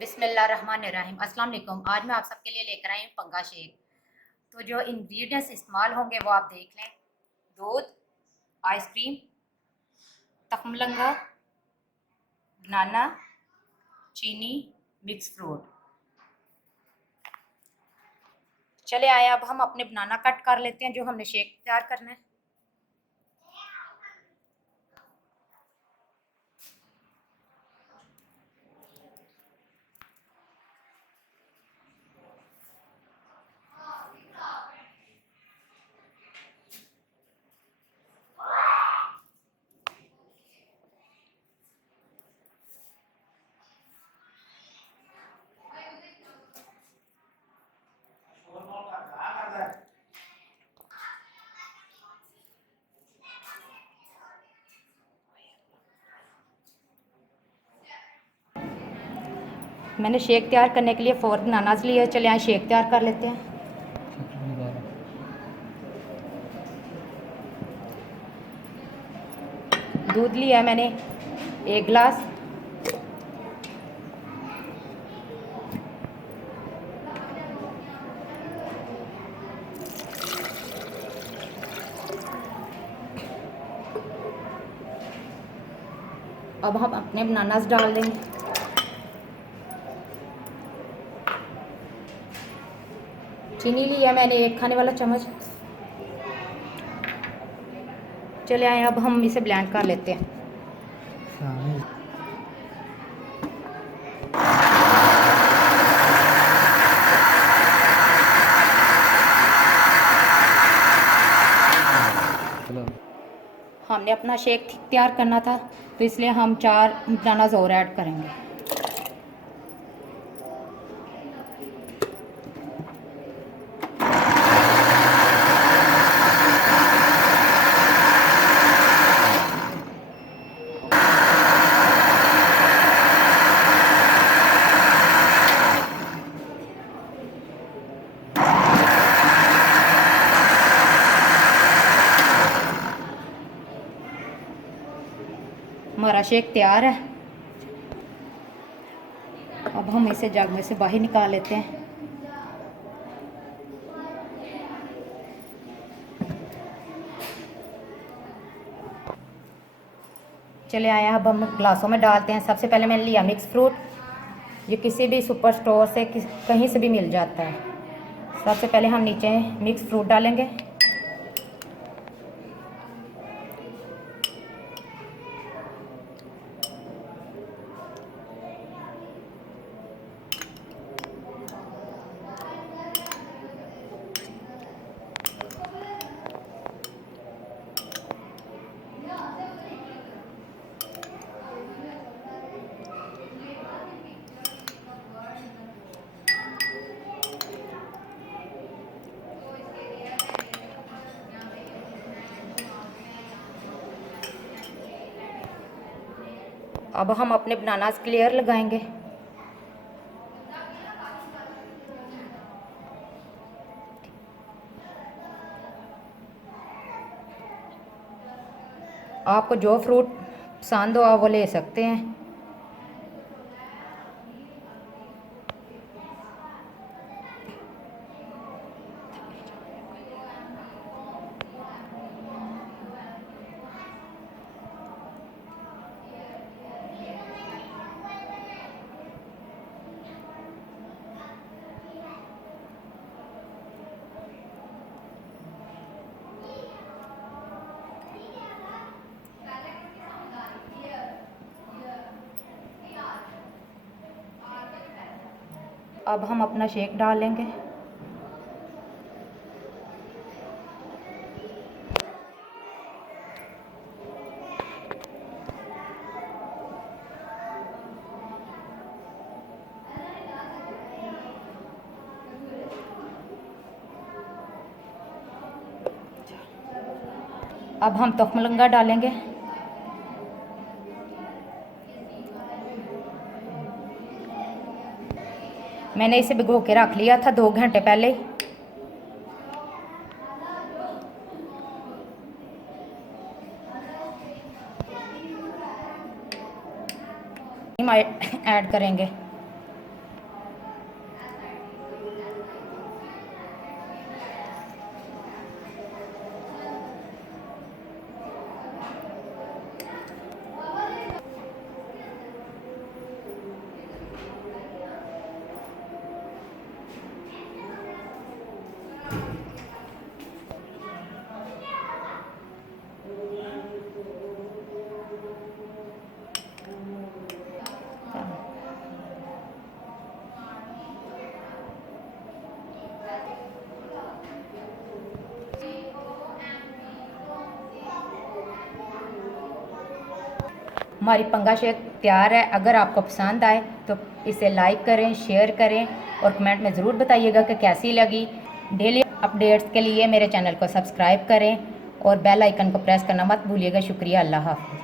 बिस्मिल्लाहिर्रहमानिर्रहीम। अस्सलाम वालेकुम। आज मैं आप सबके लिए लेकर आई हूँ पंगा शेक। तो जो इंग्रेडिएंट्स इस्तेमाल होंगे वो आप देख लें। दूध, आइसक्रीम, तखमलंगा, बनाना, चीनी, मिक्स फ्रूट। चले आए, अब हम अपने बनाना कट कर लेते हैं जो हमने शेक तैयार करना है। मैंने शेक तैयार करने के लिए 4 बनानास लिए। चले आए शेक तैयार कर लेते हैं। दूध लिया है मैंने 1 गिलास। अब हम अपने बनानास डाल देंगे। चीनी लिया मैंने 1 खाने वाला चम्मच। चले आए, अब हम इसे ब्लेंड कर लेते हैं। हमने अपना शेक तैयार करना था तो इसलिए हम 4 बनानास और ऐड करेंगे। हमारा शेक तैयार है। अब हम इसे जग में से बाहर निकाल लेते हैं। चले आए, अब हम ग्लासों में डालते हैं। सबसे पहले मैंने लिया मिक्स फ्रूट। ये किसी भी सुपर स्टोर से कहीं से भी मिल जाता है। सबसे पहले हम नीचे मिक्स फ्रूट डालेंगे। अब हम अपने बनानास की लेयर लगाएंगे। आपको जो फ्रूट पसंद हो आप वो ले सकते हैं। अब हम अपना शेक डालेंगे। अब हम तखमलंगा डालेंगे। मैंने इसे भिगो के रख लिया था 2 घंटे पहले। ऐड करेंगे। हमारी पंगा शेक तैयार है। अगर आपको पसंद आए तो इसे लाइक करें, शेयर करें और कमेंट में ज़रूर बताइएगा कि कैसी लगी। डेली अपडेट्स के लिए मेरे चैनल को सब्सक्राइब करें और बेल आइकन को प्रेस करना मत भूलिएगा। शुक्रिया। अल्लाह हाफ़िज़।